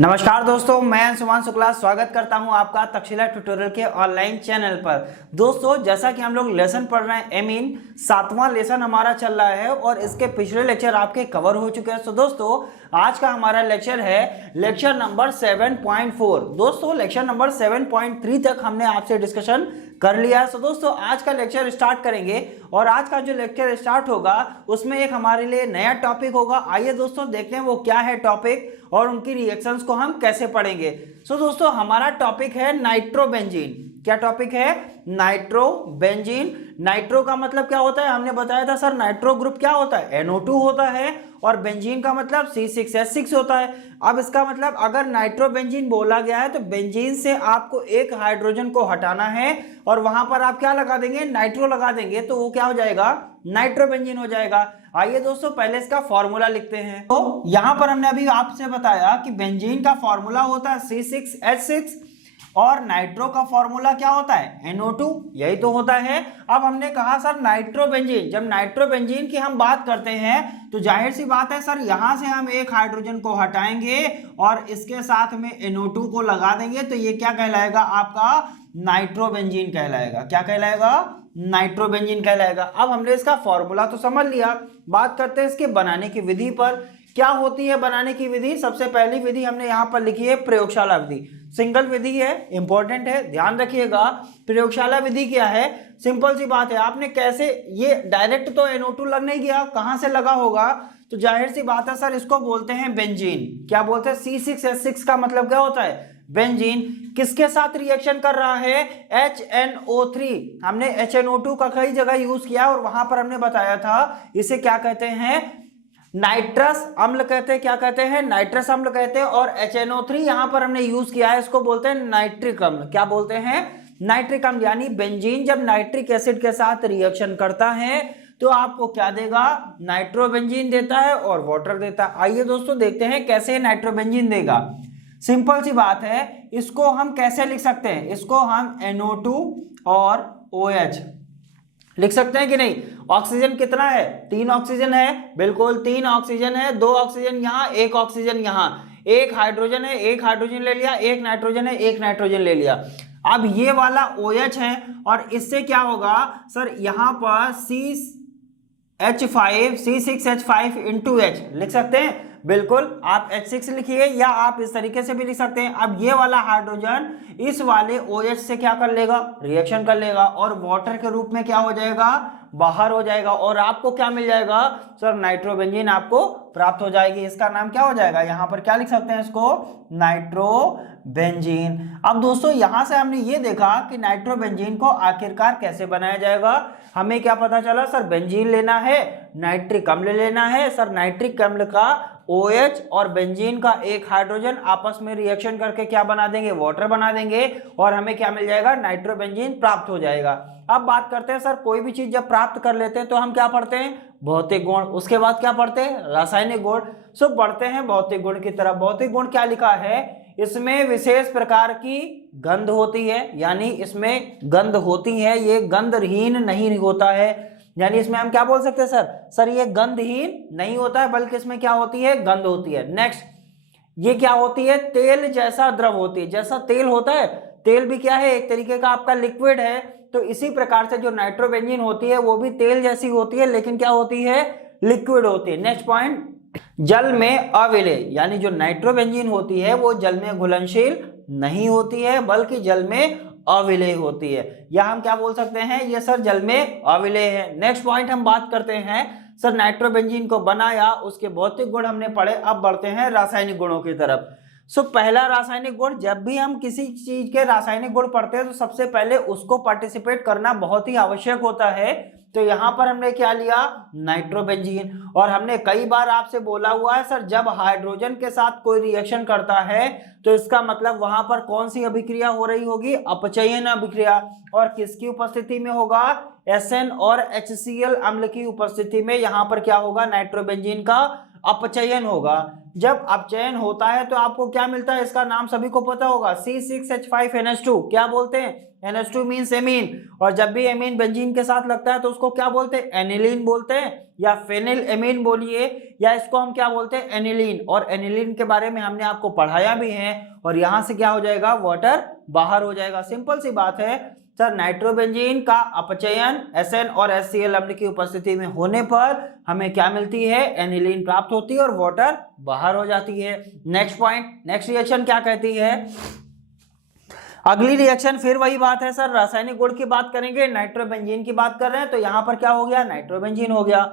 नमस्कार दोस्तों, मैं सुमान शुक्ला स्वागत करता हूं आपका तक्षशिला ट्यूटोरियल के ऑनलाइन चैनल पर। दोस्तों, जैसा कि हम लोग लेसन पढ़ रहे हैं, एमीन 7वां लेसन हमारा चल रहा है और इसके पिछले लेक्चर आपके कवर हो चुके हैं। तो दोस्तों, आज का हमारा लेक्चर है लेक्चर नंबर 7.4। दोस्तों, लेक्चर नंबर 7.3 तक हमने आपसे डिस्कशन कर लिया। तो दोस्तों, आज का लेक्चर स्टार्ट करेंगे और आज का जो लेक्चर स्टार्ट होगा उसमें एक हमारे लिए नया टॉपिक होगा। आइए दोस्तों देखते हैं वो क्या है टॉपिक और उनकी रिएक्शंस को हम कैसे पढ़ेंगे। सो दोस्तों, हमारा टॉपिक है नाइट्रोबेंजीन। क्या टॉपिक है? नाइट्रोबेंजीन। नाइट्रो का मतलब क्या होता है? हमने बताया था सर, नाइट्रो ग्रुप क्या होता है? NO2 होता है और बेंजीन का मतलब C6H6 होता है। अब इसका मतलब अगर नाइट्रोबेंजीन बोला गया है तो बेंजीन से आपको एक हाइड्रोजन को हटाना है और वहां पर आप क्या लगा देंगे? नाइट्रो लगा देंगे, तो वो क्या हो जाएगा? नाइट्रोबेंजीन हो जाएगा। आइए दोस्तों, पहले इसका फॉर्मूला लिखते हैं। तो यहां पर हमने अभी आपसे बताया कि बेंजीन का फॉर्मूला होता है C6H6 और नाइट्रो का फॉर्मूला क्या होता है? NO2। यही तो होता है। अब हमने कहा सर नाइट्रोबेंजीन, जब नाइट्रोबेंजीन की हम बात करते हैं तो जाहिर सी बात है सर, यहां से हम एक हाइड्रोजन को हटाएंगे और इसके साथ में NO2 को लगा देंगे, तो ये क्या कहलाएगा? आपका नाइट्रोबेंजीन कहलाएगा। क्या कहलाएगा? नाइट्रोबेंजीन कहलाएगा। अब हमने इसका फॉर्मूला तो समझ लिया, बात करते हैं इसके बनाने की विधि पर। क्या होती है बनाने की विधि? सबसे पहली विधि हमने यहाँ पर लिखी है प्रयोगशाला विधि। सिंगल विधि है, इंपॉर्टेंट है, ध्यान रखिएगा। प्रयोगशाला विधि क्या है? सिंपल सी बात है, आपने कैसे, ये डायरेक्ट तो NO2 लग नहीं गया, कहां से लगा होगा? तो जाहिर सी बात है सर, इसको बोलते हैं बेंजीन। क्या बोलते हैं? C6H6 का मतलब क्या होता है? बेंजीन। किसके साथ रिएक्शन कर रहा है? HNO3। हमने HNO2 का कई जगह यूज किया और वहां पर हमने बताया था इसे क्या कहते हैं? नाइट्रस अम्ल कहते हैं। क्या कहते हैं? नाइट्रस अम्ल कहते हैं। और HNO3 यहां पर हमने यूज किया है, इसको बोलते हैं नाइट्रिक अम्ल। क्या बोलते हैं? नाइट्रिक अम्ल। यानी बेंजीन जब नाइट्रिक एसिड के साथ रिएक्शन करता है तो आपको क्या देगा? नाइट्रोबेंजीन देता है और वाटर देता है। आइए दोस्तों देखते हैं कैसे नाइट्रोबेंजीन देगा। सिंपल सी बात है, इसको हम कैसे लिख सकते हैं? इसको हम NO2 और OH लिख सकते हैं कि नहीं? ऑक्सीजन कितना है? 3 ऑक्सीजन है, बिल्कुल 3 ऑक्सीजन है। 2 ऑक्सीजन यहाँ, 1 ऑक्सीजन यहाँ। एक हाइड्रोजन है, 1 हाइड्रोजन ले लिया। 1 नाइट्रोजन है, 1 नाइट्रोजन ले लिया। अब ये वाला OH है और इससे क्या होगा सर? यहाँ पर C6H5 इंटू H लिख सकते हैं, बिल्कुल। आप H6 लिखिए या आप इस तरीके से भी लिख सकते हैं। अब ये वाला हाइड्रोजन इस वाले OH से क्या कर लेगा? रिएक्शन कर लेगा और वाटर के रूप में क्या हो जाएगा? बाहर हो जाएगा और आपको क्या मिल जाएगा सर? नाइट्रोबेंजीन आपको प्राप्त हो जाएगी। इसका नाम क्या हो जाएगा? यहां पर क्या लिख सकते हैं इसको? नाइट्रोबेंजीन। अब दोस्तों, यहां से हमने ये देखा कि नाइट्रोबेंजीन को आखिरकार कैसे बनाया जाएगा। हमें क्या पता चला सर? बेंजीन लेना है, नाइट्रिक अम्ल लेना है। सर नाइट्रिक अम्ल का OH और बेंजीन का एक हाइड्रोजन आपस में रिएक्शन करके क्या बना देंगे? वाटर बना देंगे और हमें क्या मिल जाएगा? नाइट्रोबेंजीन प्राप्त हो जाएगा। अब बात करते हैं सर, कोई भी चीज जब प्राप्त कर लेते हैं तो हम क्या पढ़ते हैं? भौतिक गुण। उसके बाद क्या पढ़ते हैं? रासायनिक गुण। सो बढ़ते हैं भौतिक गुण की तरफ। भौतिक गुण क्या लिखा है? इसमें विशेष प्रकार की गंध होती है, यानी इसमें गंध होती है, ये गंधहीन नहीं होता है। यानी इसमें हम क्या बोल सकते हैं सर? ये गंधहीन नहीं होता है, बल्कि इसमें क्या होती है? गंध होती है। नेक्स्ट, ये क्या होती है? तेल जैसा द्रव होती है। जैसा तेल होता है, तेल भी क्या है? एक तरीके का आपका लिक्विड है। तो इसी प्रकार से जो नाइट्रोबेंजीन होती है वो भी तेल जैसी होती है, लेकिन क्या होती है? लिक्विड होती है। नेक्स्ट पॉइंट, जल में अविलेय। यानी जो नाइट्रोबेंजीन होती है वो जल में घुलनशील नहीं होती है, बल्कि जल में अविलेय होती है। या हम क्या बोल सकते हैं? ये सर जल में अविलेय है। नेक्स्ट पॉइंट हम बात करते हैं सर, नाइट्रोबेंजीन को बनाया, उसके भौतिक गुण हमने पढ़े। अब बढ़ते हैं रासायनिक गुणों की तरफ। सो पहला रासायनिक गुण, जब भी हम किसी चीज के रासायनिक गुण पढ़ते हैं तो सबसे पहले उसको पार्टिसिपेट करना बहुत ही आवश्यक होता है। तो यहां पर हमने क्या लिया? नाइट्रोबेंजीन। और हमने कई बार आपसे बोला हुआ है सर, जब हाइड्रोजन के साथ कोई रिएक्शन करता है तो इसका मतलब वहां पर कौन सी अभिक्रिया हो रही होगी? अपचयन अभिक्रिया। और किसकी उपस्थिति में होगा? SN और HCl अम्ल की उपस्थिति में यहां पर क्या होगा? नाइट्रोबेंजीन का अपचयन होगा। जब अपचयन होता है तो आपको क्या मिलता है? इसका नाम सभी को पता होगा, C6H5NH2। क्या बोलते हैं? NH2 मीन्स एमीन, और जब भी एमीन बेंजीन के साथ लगता है तो उसको क्या बोलते हैं, एनिलीन बोलते हैं, या फेनिल एमीन बोलिए, या इसको हम क्या बोलते हैं, एनिलीन। और एनिलीन के बारे में हमने आपको पढ़ाया भी है। और यहां से क्या हो जाएगा, वाटर बाहर हो जाएगा। सिंपल सी बात है सर, नाइट्रोबेंजीन का अपचयन SN और HCl अम्ल की उपस्थिति में होने पर हमें क्या मिलती है, एनिलीन प्राप्त होती है और वाटर बाहर हो जाती है। नेक्स्ट पॉइंट, नेक्स्ट रिएक्शन क्या कहती है, अगली रिएक्शन फिर वही बात है सर, रासायनिक गुण की बात करेंगे, नाइट्रोबेंजीन की बात कर रहे हैं, तो यहां पर क्या हो गया, नाइट्रोबेंजीन हो गया।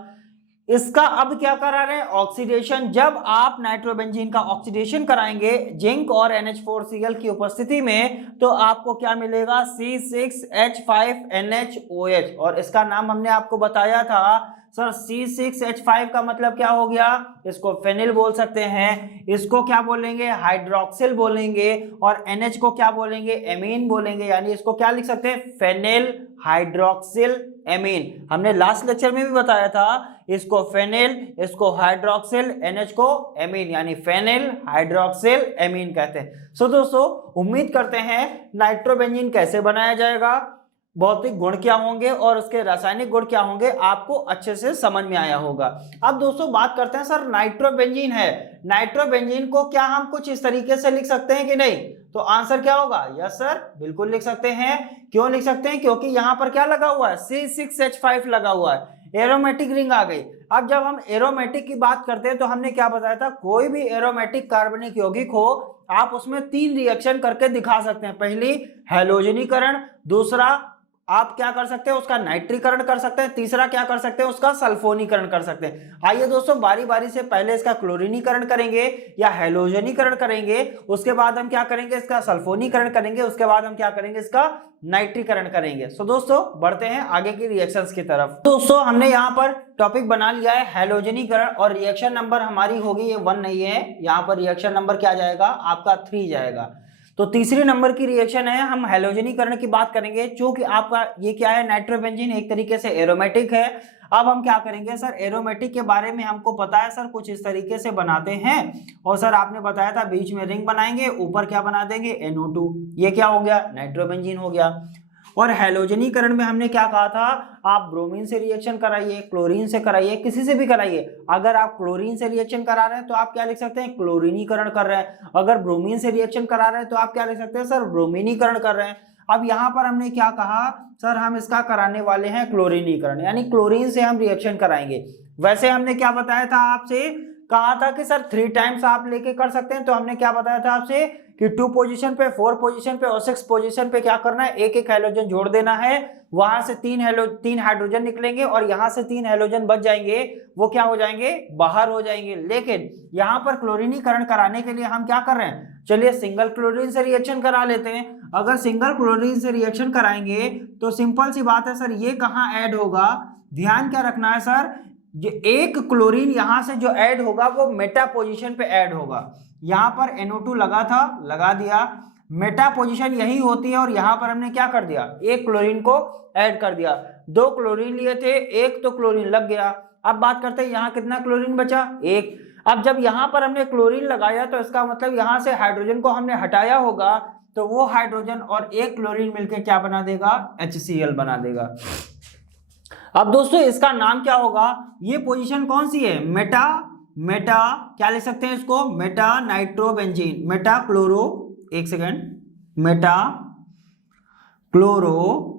इसका अब क्या करा रहे हैं, ऑक्सीडेशन। जब आप नाइट्रोबेंजीन का ऑक्सीडेशन कराएंगे जिंक और NH4Cl की उपस्थिति में, तो आपको क्या मिलेगा, C6H5NHOH। और इसका नाम हमने आपको बताया था सर, C6H5 का मतलब क्या हो गया, इसको फेनिल बोल सकते हैं, इसको क्या बोलेंगे, हाइड्रोक्सिल बोलेंगे, और NH को क्या बोलेंगे, एमीन बोलेंगे। यानी इसको क्या लिख सकते हैं, फेनिल हाइड्रोक्सिल एमीन। हमने लास्ट लेक्चर में भी बताया था, इसको फेनिल, इसको हाइड्रोक्सिल, NH को एमीन, यानी फेनिल हाइड्रोक्सिल एमीन कहते हैं। सो दोस्तों, उम्मीद करते हैं नाइट्रोबेंजीन कैसे बनाया जाएगा, भौतिक गुण क्या होंगे और उसके रासायनिक गुण क्या होंगे, आपको अच्छे से समझ में आया होगा। अब दोस्तों बात करते हैं सर, नाइट्रोबेंजीन है, नाइट्रोबेंजीन को क्या हम कुछ इस तरीके से लिख सकते हैं कि नहीं, तो आंसर क्या होगा, यस सर, बिल्कुल लिख सकते हैं। क्यों लिख सकते हैं, क्योंकि यहां पर क्या लगा हुआ है, C6H5 लगा हुआ है, एरोमेटिक रिंग आ गई। अब जब हम एरोमेटिक की बात करते हैं तो हमने क्या बताया था, कोई भी एरोमेटिक कार्बनिक यौगिक हो, आप उसमें 3 रिएक्शन करके दिखा सकते हैं। पहली हैलोजनीकरण, दूसरा आप क्या कर सकते हैं, उसका नाइट्रीकरण कर सकते हैं, तीसरा क्या कर सकते हैं, उसका सल्फोनीकरण कर सकते हैं। आइए दोस्तों बारी बारी से पहले इसका क्लोरीनीकरण करेंगे या हैलोजनीकरण करेंगे, उसके बाद हम क्या करेंगे, इसका सल्फोनीकरण करेंगे, उसके बाद हम क्या करेंगे, इसका नाइट्रीकरण करेंगे। सो दोस्तों बढ़ते हैं आगे की रिएक्शंस की तरफ। दोस्तों हमने यहाँ पर टॉपिक बना लिया है हैलोजनीकरण, और रिएक्शन नंबर हमारी होगी ये 1 नहीं है, यहाँ पर रिएक्शन नंबर क्या जाएगा, आपका 3 जाएगा। तो तीसरे नंबर की रिएक्शन है, हम हैलोजनीकरण की बात करेंगे। चूंकि आपका ये क्या है, नाइट्रोबेंजीन एक तरीके से एरोमेटिक है। अब हम क्या करेंगे सर, एरोमेटिक के बारे में हमको पता है सर, कुछ इस तरीके से बनाते हैं। और सर आपने बताया था बीच में रिंग बनाएंगे, ऊपर क्या बना देंगे, NO2। ये क्या हो गया, नाइट्रोबेंजीन हो गया। और हैलोजनीकरण में हमने क्या कहा था, आप ब्रोमीन से रिएक्शन कराइए, क्लोरीन से कराइए, किसी से भी कराइए। अगर आप क्लोरीन से रिएक्शन करा रहे हैं तो आप क्या लिख सकते हैं, क्लोरीनीकरण कर रहे हैं। अगर ब्रोमीन से रिएक्शन करा रहे हैं तो आप क्या लिख सकते हैं सर, ब्रोमीनीकरण कर रहे हैं। अब यहाँ पर हमने क्या कहा सर, हम इसका कराने वाले हैं क्लोरीनीकरण, यानी क्लोरीन से हम रिएक्शन कराएंगे। वैसे हमने क्या बताया था आपसे, कहा था कि सर 3 टाइम्स आप लेके कर सकते हैं। तो हमने क्या बताया था आपसे कि 2 पोजीशन पे, 4 पोजीशन पे और 6 पोजीशन पे क्या करना है, एक एक हैलोजन जोड़ देना है। वहां से 3 हाइड्रोजन निकलेंगे और यहां से 3 हैलोजन बच जाएंगे, वो क्या हो जाएंगे, बाहर हो जाएंगे। लेकिन यहां पर क्लोरीनीकरण कराने के लिए हम क्या कर रहे हैं, चलिए सिंगल क्लोरीन से रिएक्शन करा लेते हैं। अगर सिंगल क्लोरीन से रिएक्शन कराएंगे तो सिंपल सी बात है सर, ये कहाँ ऐड होगा, ध्यान क्या रखना है सर, जो एक क्लोरीन यहां से जो ऐड होगा वो मेटा पोजीशन पे ऐड होगा। यहां पर NO2 लगा था, लगा दिया, मेटा पोजीशन यही होती है, और यहां पर हमने क्या कर दिया, एक क्लोरीन को ऐड कर दिया। 2 क्लोरीन लिए थे, एक तो क्लोरीन लग गया। अब बात करते हैं यहां कितना क्लोरीन बचा, 1। अब जब यहां पर हमने क्लोरीन लगाया तो इसका मतलब यहां से हाइड्रोजन को हमने हटाया होगा, तो वो हाइड्रोजन और एक क्लोरीन मिलकर क्या बना देगा, HCl बना देगा। अब दोस्तों इसका नाम क्या होगा, ये पोजीशन कौन सी है, मेटा क्या लिख सकते हैं इसको, मेटा नाइट्रोबेंजीन, मेटा क्लोरो, एक second, Meta chloro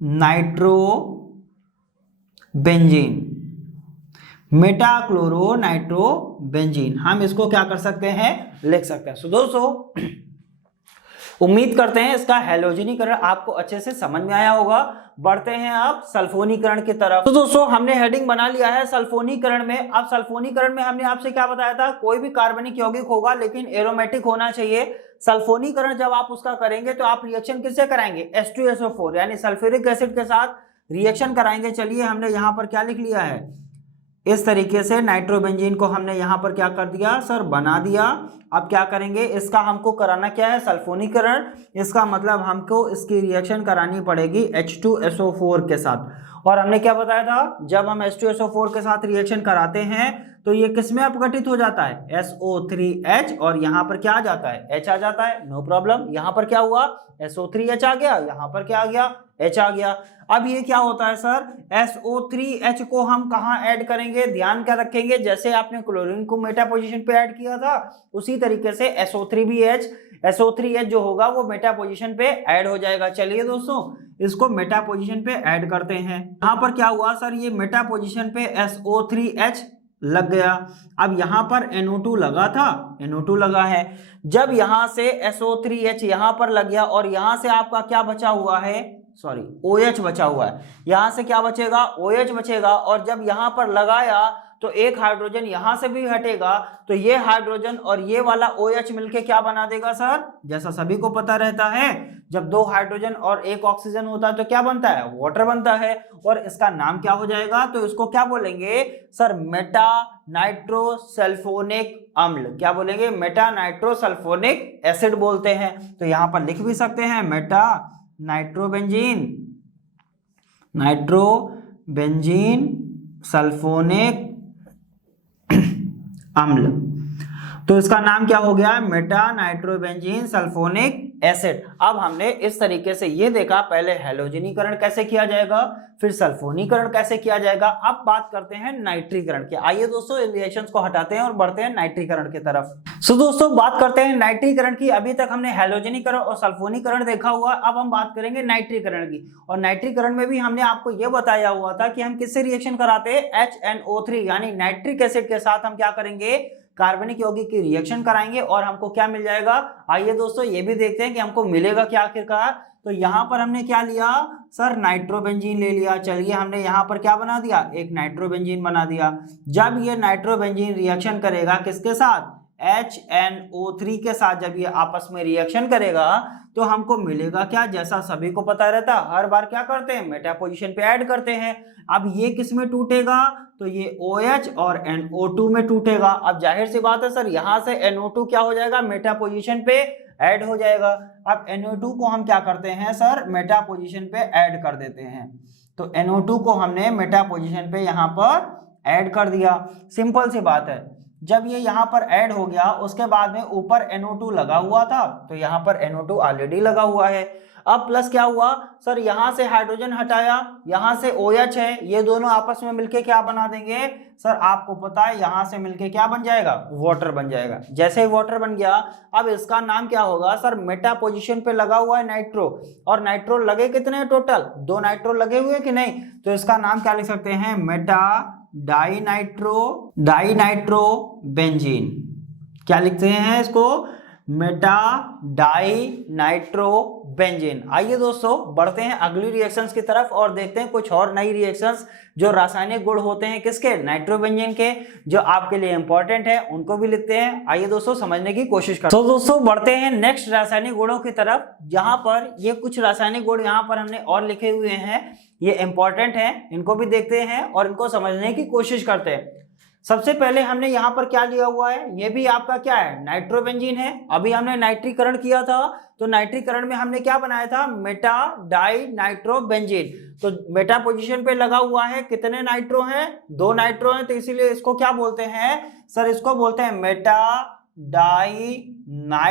nitrobenzene, Meta chloro nitrobenzene, हम इसको क्या कर सकते हैं, लिख सकते हैं। सो दोस्तों उम्मीद करते हैं इसका हैलोजनीकरण आपको अच्छे से समझ में आया होगा। बढ़ते हैं अब सल्फोनीकरण की तरफ। तो दोस्तों हमने हेडिंग बना लिया है सल्फोनीकरण में। अब सल्फोनीकरण में हमने आपसे क्या बताया था, कोई भी कार्बनिक यौगिक होगा लेकिन एरोमेटिक होना चाहिए। सल्फोनीकरण जब आप उसका करेंगे तो आप रिएक्शन किससे कराएंगे, H2SO4 यानी सल्फ्यूरिक एसिड के साथ रिएक्शन कराएंगे। चलिए हमने यहाँ पर क्या लिख लिया है, इस तरीके से नाइट्रोबेंजीन को हमने यहाँ पर क्या कर दिया सर, बना दिया। अब क्या करेंगे, इसका हमको कराना क्या है, सल्फोनीकरण। इसका मतलब हमको इसकी रिएक्शन करानी पड़ेगी H2SO4 के साथ। और हमने क्या बताया था, जब हम H2SO4 के साथ रिएक्शन कराते हैं तो ये किस में अपघटित हो जाता है, SO3H, और यहाँ पर क्या आ जाता है, H आ जाता है, नो प्रॉब्लम। यहाँ पर क्या हुआ, SO3H आ गया, यहाँ पर क्या आ गया, H आ गया। अब ये क्या होता है सर, SO3H को हम कहाँ ऐड करेंगे, ध्यान क्या रखेंगे, जैसे आपने क्लोरीन को मेटा पोजीशन पे ऐड किया था उसी तरीके से SO3 जो होगा वो मेटा पोजीशन पे ऐड हो जाएगा। चलिए दोस्तों इसको मेटा पोजीशन पे ऐड करते हैं। यहाँ पर क्या हुआ सर, ये मेटा पोजीशन पे SO3H लग गया। अब यहाँ पर NO2 लगा था, NO2 लगा है। जब यहाँ से SO3H यहाँ पर लग गया और यहाँ से आपका क्या बचा हुआ है, सॉरी OH बचा हुआ है, यहाँ से क्या बचेगा, OH बचेगा। और जब यहाँ पर लगाया तो एक हाइड्रोजन यहाँ से भी हटेगा, तो ये हाइड्रोजन और ये वाला OH मिलके क्या बना देगा सर, जैसा सभी को पता रहता है जब दो हाइड्रोजन और एक ऑक्सीजन होता है तो क्या बनता है, वाटर बनता है। और इसका नाम क्या हो जाएगा, तो इसको क्या बोलेंगे सर, मेटा नाइट्रोसल्फोनिक अम्ल। क्या बोलेंगे, मेटा नाइट्रोसल्फोनिक एसिड बोलते हैं। तो यहाँ पर लिख भी सकते हैं मेटा नाइट्रोबेंजीन सल्फोनिक अम्ल। तो इसका नाम क्या हो गया, मेटा नाइट्रोबेंजीन सल्फोनिक एसिड। अब हमने इस तरीके से ये देखा, पहले हैलोजनीकरण कैसे किया जाएगा, फिर सल्फोनीकरण कैसे किया जाएगा। अब बात करते हैं नाइट्रीकरण की। आइए दोस्तों इन रिएक्शंस को हटाते हैं और बढ़ते हैं नाइट्रीकरण की तरफ। सो दोस्तों बात करते हैं नाइट्रीकरण की। अभी तक हमने हैलोजनीकरण और सल्फोनीकरण देखा हुआ, अब हम बात करेंगे नाइट्रीकरण की। और नाइट्रीकरण में भी हमने आपको यह बताया हुआ था कि हम किससे रिएक्शन कराते हैं, HNO3 यानी नाइट्रिक एसिड के साथ हम क्या करेंगे, कार्बनिक यौगिक की रिएक्शन कराएंगे और हमको क्या मिल जाएगा। आइए दोस्तों ये भी देखते हैं कि हमको मिलेगा क्या आखिरकार। तो यहाँ पर हमने क्या लिया सर, नाइट्रोबेंजीन ले लिया। चलिए हमने यहाँ पर क्या बना दिया, एक नाइट्रोबेंजीन बना दिया। जब ये नाइट्रोबेंजीन रिएक्शन करेगा किसके साथ, HNO3 के साथ, जब ये आपस में रिएक्शन करेगा तो हमको मिलेगा क्या, जैसा सभी को पता रहता हर बार क्या करते हैं, मेटा पोजीशन पे ऐड करते हैं। अब ये किस में टूटेगा, तो ये OH और NO2 में टूटेगा। अब जाहिर सी बात है सर, यहाँ से NO2 क्या हो जाएगा, मेटा पोजीशन पे ऐड हो जाएगा। अब NO2 को हम क्या करते हैं सर, मेटा पोजीशन पे ऐड कर देते हैं। तो NO2 को हमने मेटा पोजीशन पे यहाँ पर ऐड कर दिया, सिंपल सी बात है। जब ये यहाँ पर ऐड हो गया उसके बाद में ऊपर NO2 लगा हुआ था, तो यहाँ पर NO2 ऑलरेडी लगा हुआ है। अब प्लस क्या हुआ सर, यहाँ से हाइड्रोजन हटाया, यहाँ से OH है, ये दोनों आपस में मिलके क्या बना देंगे सर, आपको पता है यहाँ से मिलके क्या बन जाएगा, वाटर बन जाएगा। जैसे ही वाटर बन गया, अब इसका नाम क्या होगा सर, मेटा पोजीशन पे लगा हुआ है नाइट्रो, और नाइट्रो लगे कितने हैं टोटल, 2 नाइट्रो लगे हुए कि नहीं। तो इसका नाम क्या लिख सकते हैं, मेटा डाइनाइट्रोबेंजीन। क्या लिखते हैं इसको, मेटा डाइनाइट्रोबेंजीन। आइए दोस्तों बढ़ते हैं अगली रिएक्शंस की तरफ और देखते हैं कुछ और नई रिएक्शंस जो रासायनिक गुण होते हैं किसके, नाइट्रोबेंजीन के, जो आपके लिए इंपॉर्टेंट है, उनको भी लिखते हैं। आइए दोस्तों समझने की कोशिश करते हैं। तो दोस्तों बढ़ते हैं नेक्स्ट रासायनिक गुणों की तरफ, जहां पर ये कुछ रासायनिक गुण यहाँ पर हमने और लिखे हुए हैं, ये इंपॉर्टेंट है, इनको भी देखते हैं और इनको समझने की कोशिश करते हैं। सबसे पहले हमने यहाँ पर क्या लिया हुआ है, ये भी आपका क्या है, नाइट्रोबेंजीन है। अभी हमने नाइट्रीकरण किया था, तो नाइट्रीकरण में हमने क्या बनाया था, मेटा डाइनाइट्रोबेंजीन। तो मेटा पोजीशन पे लगा हुआ है, कितने नाइट्रो हैं, 2 नाइट्रो हैं, तो इसीलिए इसको क्या बोलते हैं सर, इसको बोलते हैं मेटा डाइनाइट्रोबेंजीन।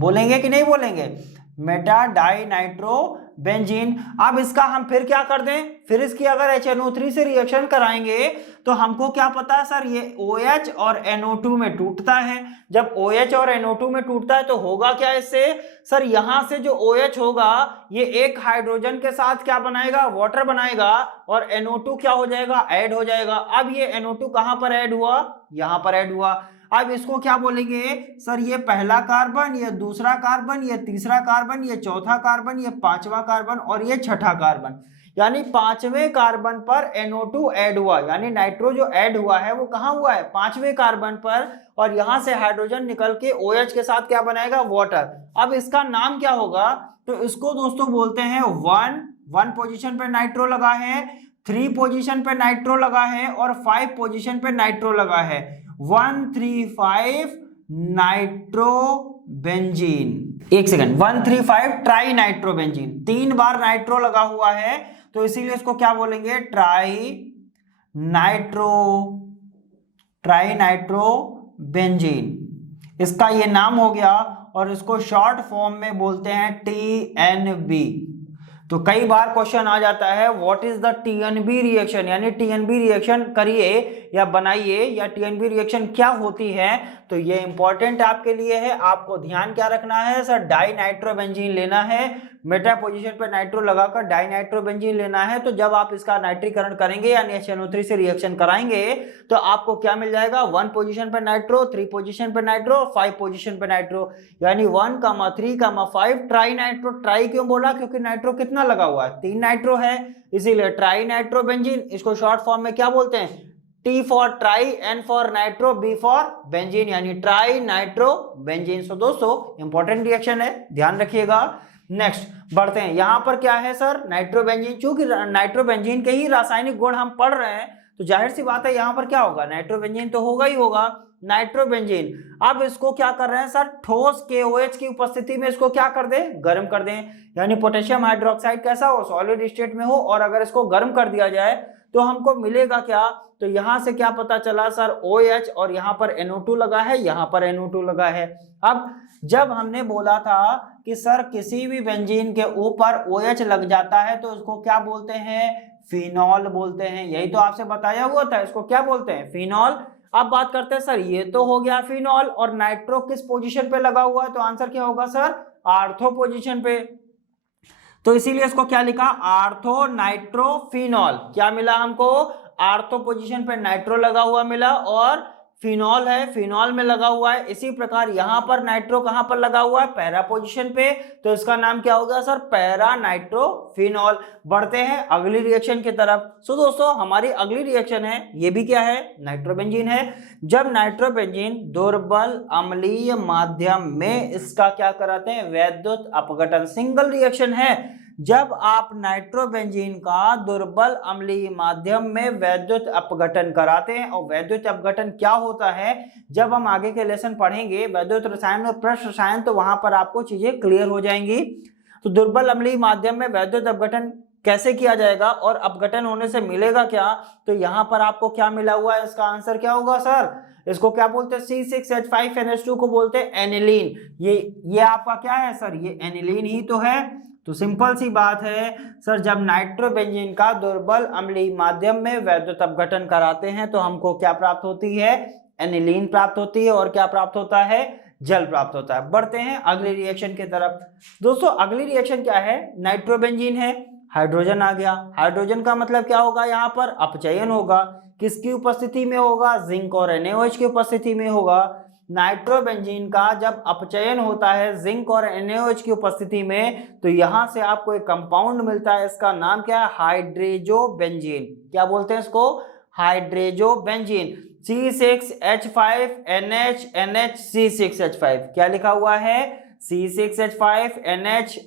बोलेंगे कि नहीं बोलेंगे, मेटा डाइनाइट्रोबेंजीन। अब इसका हम फिर क्या कर दें, फिर इसकी अगर HNO3 से रिएक्शन कराएंगे तो हमको क्या पता है सर, ये OH और NO2 में टूटता है। जब OH और NO2 में टूटता है तो होगा क्या इससे सर, यहां से जो OH होगा ये एक हाइड्रोजन के साथ क्या बनाएगा, वाटर बनाएगा, और NO2 क्या हो जाएगा, ऐड हो जाएगा। अब ये NO2 कहां पर ऐड हुआ, यहां पर ऐड हुआ। अब इसको क्या बोलेंगे सर, ये पहला कार्बन, ये दूसरा कार्बन, ये तीसरा कार्बन, ये चौथा कार्बन, ये 5वां कार्बन और ये 6ठा कार्बन। यानी 5वें कार्बन पर NO2 ऐड हुआ, यानी नाइट्रो जो ऐड हुआ है वो कहाँ हुआ है, 5वें कार्बन पर, और यहां से हाइड्रोजन निकल के OH के साथ क्या बनाएगा, वाटर। अब इसका नाम क्या होगा, तो इसको दोस्तों बोलते हैं 1 पोजीशन पे नाइट्रो लगा है, 3 पोजीशन पे नाइट्रो लगा है और 5 पोजीशन पे नाइट्रो लगा है, 135 नाइट्रोबेंजीन। एक सेकंड, 135 ट्राई नाइट्रोबेंजीन, 3 बार नाइट्रो लगा हुआ है, तो इसीलिए इसको क्या बोलेंगे, tri nitro tri nitro benzene, इसका ये नाम हो गया और इसको शॉर्ट फॉर्म में बोलते हैं TNB। तो कई बार क्वेश्चन आ जाता है what is the TNB reaction, यानी TNB रिएक्शन करिए या बनाइए, या TNB रिएक्शन क्या होती है। तो ये इंपॉर्टेंट आपके लिए है, आपको ध्यान क्या रखना है सर, डाई नाइट्रोबेंजीन लेना है, मेटा पोजीशन पे नाइट्रो लगाकर डाई नाइट्रोबेंजीन लेना है। तो जब आप इसका नाइट्रीकरण करेंगे यानी HNO3 से रिएक्शन कराएंगे तो आपको क्या मिल जाएगा, 1 पोजीशन पे नाइट्रो, 3 पोजीशन पे नाइट्रो, 5 पोजीशन पे नाइट्रो, यानी 1, 3, 5 ट्राई नाइट्रो। ट्राई क्यों बोला, क्योंकि नाइट्रो कितना लगा हुआ है, 3 नाइट्रो है, इसीलिए ट्राई नाइट्रोबेंजीन। इसको शॉर्ट फॉर्म में क्या बोलते हैं, T for try, N for nitro, B for benzene, यानी ट्राई नाइट्रो बेंजीन। सो दोस्तों इंपॉर्टेंट रिएक्शन है, ध्यान रखिएगा। नेक्स्ट बढ़ते हैं, यहां पर क्या है सर, नाइट्रोबेंजीन। चूंकि नाइट्रोबेंजीन के ही रासायनिक गुण हम पढ़ रहे हैं तो जाहिर सी बात है यहां पर क्या होगा, नाइट्रोबेंजीन तो होगा ही होगा, नाइट्रोबेंजीन। अब इसको क्या कर रहे हैं सर, ठोस KOH की उपस्थिति में इसको क्या कर दें, गर्म कर दें, यानी पोटेशियम हाइड्रोक्साइड कैसा हो, सॉलिड स्टेट में हो, और अगर इसको गर्म कर दिया जाए तो हमको मिलेगा क्या, तो यहां से क्या पता चला सर, OH, और यहां पर NO2 लगा है, यहां पर NO2 लगा है। अब जब हमने बोला था कि सर किसी भी बेंजीन के ऊपर OH लग जाता है तो उसको क्या बोलते हैं, फिनॉल बोलते हैं, यही तो आपसे बताया हुआ था, इसको क्या बोलते हैं, फिनॉल। अब बात करते हैं सर, ये तो हो गया फिनॉल, और नाइट्रो किस पोजीशन पे लगा हुआ है, तो आंसर क्या होगा सर, आर्थो पोजीशन पे। तो इसीलिए इसको क्या लिखा, आर्थो नाइट्रोफिनॉल। क्या मिला हमको, आर्थो पोजीशन पे नाइट्रो लगा हुआ मिला और फिनॉल है, फिनॉल में लगा हुआ है। इसी प्रकार यहां पर नाइट्रो कहां पर लगा हुआ है, पैरा पोजीशन पे, तो इसका नाम क्या होगा सर, पैरा नाइट्रोफिनॉल। बढ़ते हैं अगली रिएक्शन की तरफ। सो दोस्तों हमारी अगली रिएक्शन है, ये भी क्या है, नाइट्रोबेंजीन है। जब नाइट्रोबेंजीन दुर्बल अम्लीय माध्यम में इसका क्या कराते हैं, वैद्युत अपघटन, सिंगल रिएक्शन है। जब आप नाइट्रोबेंजीन का दुर्बल अम्लीय माध्यम में वैद्युत अपघटन कराते हैं, और वैद्युत अपघटन क्या होता है जब हम आगे के लेसन पढ़ेंगे वैद्युत रसायन और पृष्ठ रसायन, तो वहां पर आपको चीजें क्लियर हो जाएंगी। तो दुर्बल अम्लीय माध्यम में वैद्युत अपघटन कैसे किया जाएगा और अपघटन होने से मिलेगा क्या, तो यहां पर आपको क्या मिला हुआ है, इसका आंसर क्या होगा सर, इसको क्या बोलते हैं, C6H5NH2 को बोलते हैं एनिलीन। ये आपका क्या है सर, ये एनिलीन ही तो है। तो सिंपल सी बात है सर, जब नाइट्रोबेंजीन का दुर्बल अम्लीय माध्यम में वैद्युत अपघटन कराते हैं तो हमको क्या प्राप्त होती है, एनिलीन प्राप्त होती है, और क्या प्राप्त होता है, जल प्राप्त होता है। बढ़ते हैं अगली रिएक्शन की तरफ। दोस्तों अगली रिएक्शन क्या है, नाइट्रोबेंजीन है, हाइड्रोजन आ गया, हाइड्रोजन का मतलब क्या होगा, यहाँ पर अपचयन होगा, किसकी उपस्थिति में होगा, जिंक और NaOH की उपस्थिति में होगा। नाइट्रोबेंजीन का जब अपचयन होता है जिंक और NaOH की उपस्थिति में, तो यहां से आपको एक कंपाउंड मिलता है, इसका नाम क्या है, हाइड्रेजोबेंजीन। क्या बोलते हैं इसको, हाइड्रेजोबेंजीन। C6H5NH, क्या लिखा हुआ है, C6H5NH,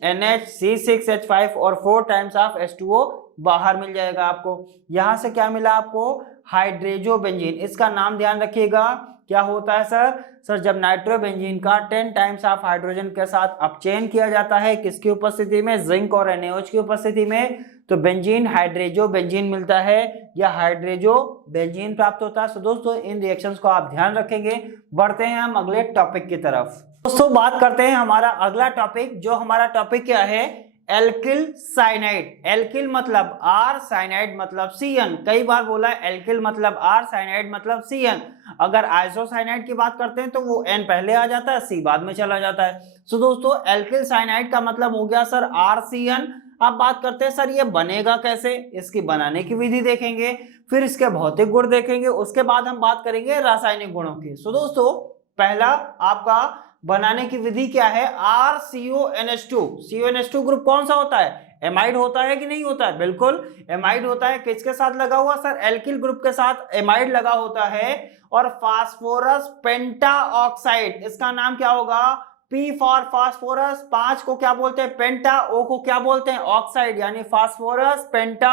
और 4 टाइम्स ऑफ H2O बाहर मिल जाएगा आपको। यहां से क्या मिला आपको, हाइड्रेजोबेंजीन। इसका नाम ध्यान रखिएगा, क्या होता है सर, जब नाइट्रोबेंजीन का 10 टाइम्स ऑफ हाइड्रोजन के साथ अपचयन किया जाता है, किसकी उपस्थिति में, जिंक और NaOH की उपस्थिति में, तो बेंजीन हाइड्रेजोबेंजीन मिलता है या हाइड्रेजोबेंजीन प्राप्त होता है। सो दोस्तों इन रिएक्शंस को आप ध्यान रखेंगे। बढ़ते हैं हम अगले टॉपिक की तरफ। दोस्तों बात करते हैं हमारा अगला टॉपिक, जो हमारा टॉपिक क्या है, एल्किल साइनाइड। एल्किल मतलब R, साइनाइड मतलब Cn। कई बार बोला है एल्किल मतलब R, साइनाइड मतलब Cn। अगर आइसोसाइनाइड की बात करते हैं तो वो N पहले आ जाता है, C बाद में चला जाता है। सो दोस्तों एल्किल साइनाइड का मतलब हो गया सर RCN। अब बात करते हैं सर ये बनेगा कैसे, इसकी बनाने की विधि देखेंगे, फिर इसके भौतिक गुण देखेंगे, उसके बाद हम बात करेंगे रासायनिक गुणों की। सो दोस्तों पहला आपका बनाने की विधि क्या है, RCONH2। CONH2 ग्रुप कौन सा होता है, एमाइड होता है कि नहीं होता है, बिल्कुल एमाइड होता है। किसके साथ लगा हुआ सर, एल्किल ग्रुप के साथ एमाइड लगा होता है। और फास्फोरस पेंटा ऑक्साइड, इसका नाम क्या होगा, P फॉर फास्फोरस, 5 को क्या बोलते हैं पेंटा, O को क्या बोलते हैं ऑक्साइड, यानी फास्फोरस पेंटा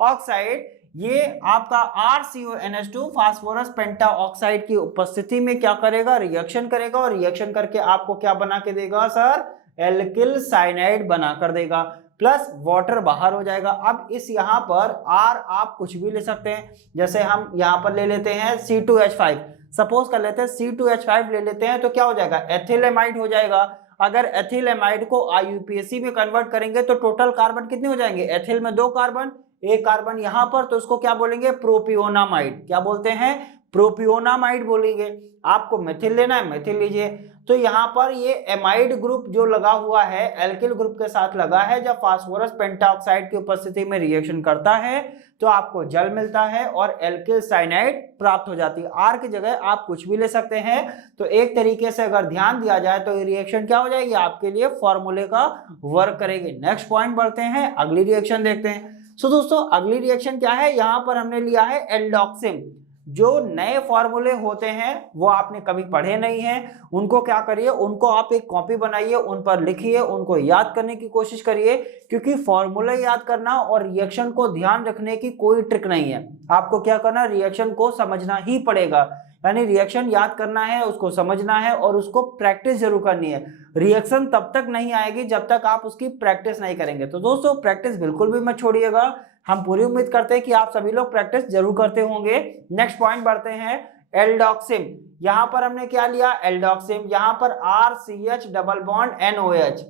ऑक्साइड। ये आपका RCONH2 फास्फोरस पेंटा ऑक्साइड की उपस्थिति में क्या करेगा, रिएक्शन करेगा, और रिएक्शन करके आपको क्या बना के देगा सर, एल्किल साइनाइड बना कर देगा। प्लस वाटर बाहर हो जाएगा। अब इस यहाँ पर R आप कुछ भी ले सकते हैं, जैसे हम यहाँ पर ले लेते हैं C2H5, सपोज कर लेते हैं C2H5 ले लेते हैं, तो क्या हो जाएगा, एथिलेमाइड हो जाएगा। अगर एथिलेमाइड को IUPAC में कन्वर्ट करेंगे तो टोटल कार्बन कितने हो जाएंगे, एथिल में 2 कार्बन, एक कार्बन यहाँ पर, तो इसको क्या बोलेंगे, प्रोपियोनामाइड। क्या बोलते हैं, प्रोपियोनामाइड बोलेंगे। आपको मेथिल लेना है, मेथिल लीजिए। तो यहाँ पर ये एमाइड ग्रुप जो लगा हुआ है एल्किल ग्रुप के साथ लगा है, जब फास्फोरस पेंटाऑक्साइड की उपस्थिति में रिएक्शन करता है तो आपको जल मिलता है और एल्किल साइनाइड प्राप्त हो जाती है। आर की जगह आप कुछ भी ले सकते हैं। तो एक तरीके से अगर ध्यान दिया जाए तो ये रिएक्शन क्या हो जाएगी, आपके लिए फॉर्मूले का वर्क करेगी। नेक्स्ट पॉइंट बढ़ते हैं, अगली रिएक्शन देखते हैं। सो दोस्तों अगली रिएक्शन क्या है, यहाँ पर हमने लिया है एल्डोक्सिम। जो नए फॉर्मूले होते हैं वो आपने कभी पढ़े नहीं हैं, उनको क्या करिए, उनको आप एक कॉपी बनाइए, उन पर लिखिए, उनको याद करने की कोशिश करिए, क्योंकि फॉर्मूले याद करना और रिएक्शन को ध्यान रखने की कोई ट्रिक नहीं है। आपको क्या करना, रिएक्शन को समझना ही पड़ेगा, यानी रिएक्शन याद करना है, उसको समझना है और उसको प्रैक्टिस जरूर करनी है। रिएक्शन तब तक नहीं आएगी जब तक आप उसकी प्रैक्टिस नहीं करेंगे। तो दोस्तों प्रैक्टिस बिल्कुल भी मत छोड़िएगा, हम पूरी उम्मीद करते हैं कि आप सभी लोग प्रैक्टिस जरूर करते होंगे। नेक्स्ट पॉइंट बढ़ते हैं, एल्डोक्सिम। यहां पर हमने क्या लिया, एल्डोक्सिम, यहां पर RCH डबल बॉन्ड NOH।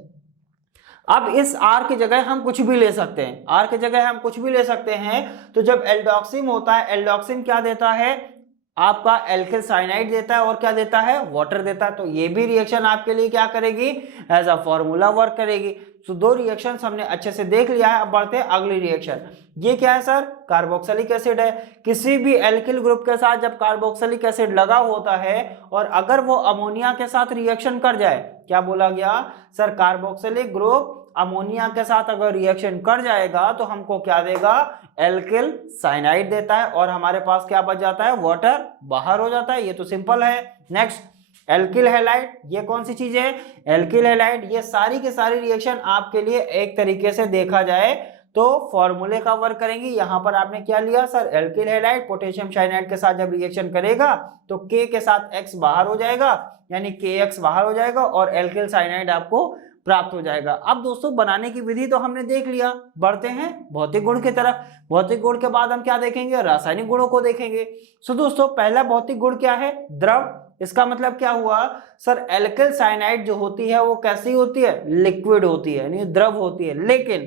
अब इस R की जगह हम कुछ भी ले सकते हैं, R की जगह हम कुछ भी ले सकते हैं। तो जब एल्डोक्सिम होता है, एल्डोक्सिम क्या देता है, आपका एल्किल साइनाइड देता है और क्या देता है, वाटर देता है। तो ये भी रिएक्शन आपके लिए क्या करेगी, एज अ फॉर्मूला वर्क करेगी। तो 2 रिएक्शंस हमने अच्छे से देख लिया है। अब बढ़ते हैं अगली रिएक्शन। ये क्या है सर, कार्बोक्सिलिक एसिड है। किसी भी एल्किल ग्रुप के साथ जब कार्बोक्सिलिक एसिड लगा होता है और अगर वो अमोनिया के साथ रिएक्शन कर जाए, क्या बोला गया सर, कार्बोक्सिलिक ग्रुप अमोनिया के साथ अगर रिएक्शन कर जाएगा तो हमको क्या देगा, एल्किल साइनाइड देता है और हमारे पास क्या बच जाता है, वाटर बाहर हो जाता है। ये तो सिंपल है। नेक्स्ट एल्किल हैलाइड, ये कौन सी चीज है, एल्किल हैलाइड। ये सारी की सारी रिएक्शन आपके लिए एक तरीके से देखा जाए तो फॉर्मूले का वर्क करेंगी। यहां पर आपने क्या लिया sir, alkyl halide potassium cyanide के साथ जब रिएक्शन करेगा तो K के साथ X बाहर हो जाएगा, यानी KX बाहर हो जाएगा और एल्किल साइनाइड आपको प्राप्त हो जाएगा। अब दोस्तों बनाने की विधि तो हमने देख लिया, बढ़ते हैं भौतिक गुण की तरफ। भौतिक गुण के बाद हम क्या देखेंगे, रासायनिक गुणों को देखेंगे। सो दोस्तों पहला भौतिक गुण क्या है, द्रव। इसका मतलब क्या हुआ सर, एल्किल साइनाइड जो होती है वो कैसी होती है, लिक्विड होती है, यानी द्रव होती है। लेकिन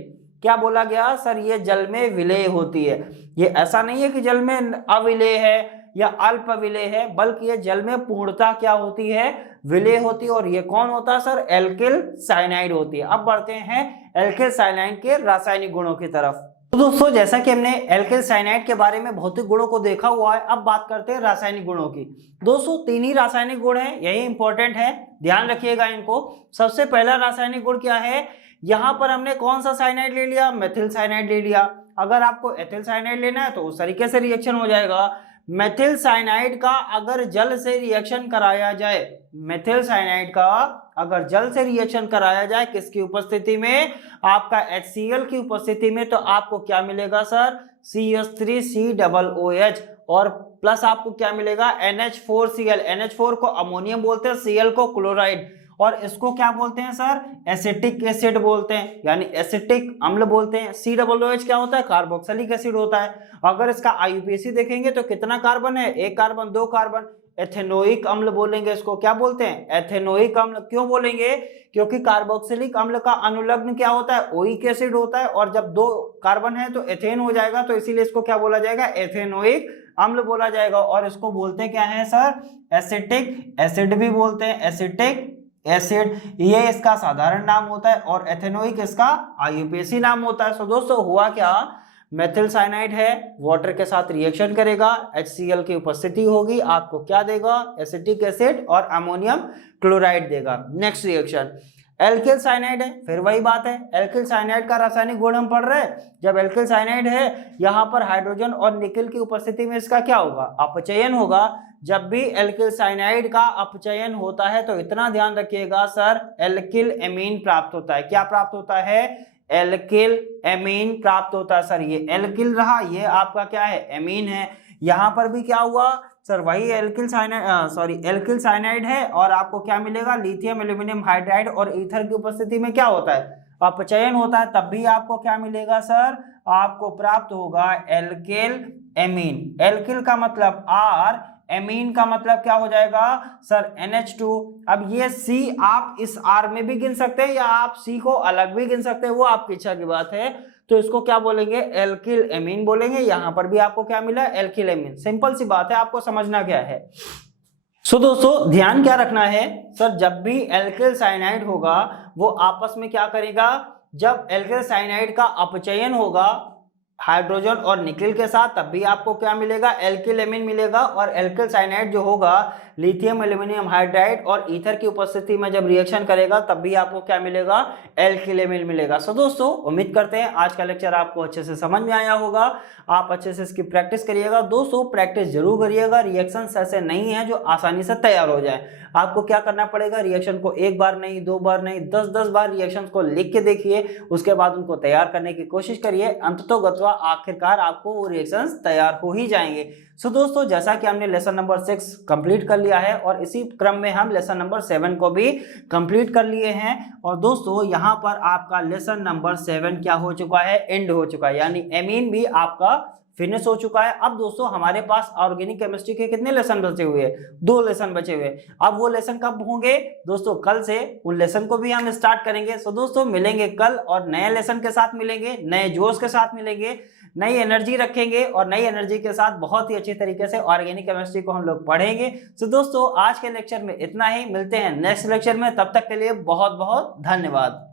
क्या बोला गया सर, ये जल में विलेय होती है। ये ऐसा नहीं है कि जल में अविलेय है या अल्प विलेय है, बल्कि ये जल में पूर्णता क्या होती है, विलेय होती है। और ये कौन होता है सर, एल्किल साइनाइड होती है। अब बढ़ते हैं एल्किल साइनाइड के रासायनिक गुणों की तरफ। तो दोस्तों जैसा कि हमने एल्किल साइनाइड के बारे में भौतिक गुणों को देखा हुआ है, अब बात करते हैं रासायनिक गुणों की। दोस्तों 3 ही रासायनिक गुण हैं, यही इंपॉर्टेंट है, ध्यान रखिएगा इनको। सबसे पहला रासायनिक गुण क्या है, यहां पर हमने कौन सा साइनाइड ले लिया, मेथिल साइनाइड ले लिया। अगर आपको एथिल साइनाइड लेना है तो उस तरीके से रिएक्शन हो जाएगा। मेथिल साइनाइड का अगर जल से रिएक्शन कराया जाए, मेथिल साइनाइड का अगर जल से रिएक्शन कराया जाए किसकी उपस्थिति में, आपका HCl की उपस्थिति में, तो आपको क्या मिलेगा सर, CH3COOH और प्लस आपको क्या मिलेगा, NH4Cl। NH4 को अमोनियम बोलते हैं, Cl को क्लोराइड, और इसको क्या बोलते हैं सर, एसिटिक एसिड बोलते हैं, यानी एसिटिक अम्ल बोलते हैं। COOH क्या होता है, कार्बोक्सिलिक एसिड होता है। अगर इसका IUPAC देखेंगे तो कितना कार्बन है, 1 कार्बन 2 कार्बन। एथेनोइक अम्ल बोलेंगे, इसको क्या बोलते हैं, एथेनोइक अम्ल। क्यों बोलेंगे, क्योंकि कार्बोक्सिलिक अम्ल का अनुलग्न क्या होता है, ओइक एसिड होता है, और जब 2 कार्बन है तो एथेन हो जाएगा, तो इसीलिए इसको क्या बोला जाएगा, एथेनोइक अम्ल बोला जाएगा। और इसको बोलते क्या है सर, एसिटिक एसिड भी बोलते हैं, एसिटिक एसिड, ये इसका साधारण नाम होता है, और एथेनोइक इसका IUPAC नाम होता है। सो दोस्तों हुआ क्या, मेथिल साइनाइड है, वाटर के साथ रिएक्शन करेगा, HCl की उपस्थिति होगी, आपको क्या देगा, एसिटिक एसिड और अमोनियम क्लोराइड देगा। नेक्स्ट रिएक्शन एल्किल साइनाइड है, फिर वही बात है, एल्किल साइनाइड का रासायनिक गुण हम पढ़ रहे हैं। जब एल्किल साइनाइड है, यहाँ पर हाइड्रोजन और निकेल की उपस्थिति में इसका क्या होगा, अपचयन होगा। जब भी एल्किल साइनाइड का अपचयन होता है तो इतना ध्यान रखिएगा सर, एल्किल एमीन प्राप्त होता है। क्या प्राप्त होता है, एल्किल एमीन प्राप्त होता है सर। ये एल्किल रहा, ये आपका क्या है, एमीन है। यहाँ पर भी क्या हुआ सर, वही एल्किल साइनाइड है, और आपको क्या मिलेगा, लिथियम एल्यूमिनियम हाइड्राइड और ईथर की उपस्थिति में क्या होता है, अपचयन होता है तब भी आपको क्या मिलेगा सर, आपको प्राप्त होगा एल्किल एमीन। एल्किल का मतलब R, एमीन का मतलब क्या हो जाएगा सर NH2। अब ये C आप इस R में भी गिन सकते हैं या आप C को अलग भी गिन सकते हैं, वो आपकी इच्छा की बात है। तो इसको क्या बोलेंगे, एल्किल एमीन बोलेंगे। यहां पर भी आपको क्या मिला, एल्किल एमीन। सिंपल सी बात है, आपको समझना क्या है। सो दोस्तों ध्यान क्या रखना है सर, जब भी एल्किल साइनाइड होगा वो आपस में क्या करेगा, जब एल्किल साइनाइड का अपचयन होगा हाइड्रोजन और निकिल के साथ तब भी आपको क्या मिलेगा, एल्किल एमीन मिलेगा। और एल्किल साइनाइड जो होगा लिथियम एल्यूमिनियम हाइड्राइड और ईथर की उपस्थिति में जब रिएक्शन करेगा तब भी आपको क्या मिलेगा, एल्किल एमीन मिलेगा। सो दोस्तों उम्मीद करते हैं आज का लेक्चर आपको अच्छे से समझ में आया होगा। आप अच्छे से इसकी प्रैक्टिस करिएगा दोस्तों, प्रैक्टिस जरूर करिएगा। रिएक्शंस ऐसे नहीं है जो आसानी से तैयार हो जाए। आपको क्या करना पड़ेगा, रिएक्शन को एक बार नहीं, दो बार नहीं, 10-10 बार रिएक्शन को लिख के देखिए, उसके बाद उनको तैयार करने की कोशिश करिए। अंततोगत्वा आखिरकार आपको वो रिएक्शंस तैयार हो ही जाएंगे। सो दोस्तों जैसा कि हमने लेसन नंबर 6 कंप्लीट कर लिया है और इसी क्रम में हम लेसन नंबर 7 को भी कंप्लीट कर लिए हैं। और दोस्तों यहाँ पर आपका लेसन नंबर 7 क्या हो चुका है, एंड हो चुका है, यानी एमीन भी आपका फिनिश हो चुका है। अब दोस्तों हमारे पास ऑर्गेनिक केमिस्ट्री के कितने लेसन बचे हुए हैं, 2 लेसन बचे हुए। अब वो लेसन कब होंगे दोस्तों, कल से उन लेसन को भी हम स्टार्ट करेंगे। सो दोस्तों मिलेंगे कल और नए लेसन के साथ मिलेंगे, नए जोश के साथ मिलेंगे, नई एनर्जी रखेंगे और नई एनर्जी के साथ बहुत ही अच्छी तरीके से ऑर्गेनिक केमिस्ट्री को हम लोग पढ़ेंगे। सो दोस्तों आज के लेक्चर में इतना ही, मिलते हैं नेक्स्ट लेक्चर में, तब तक के लिए बहुत बहुत धन्यवाद।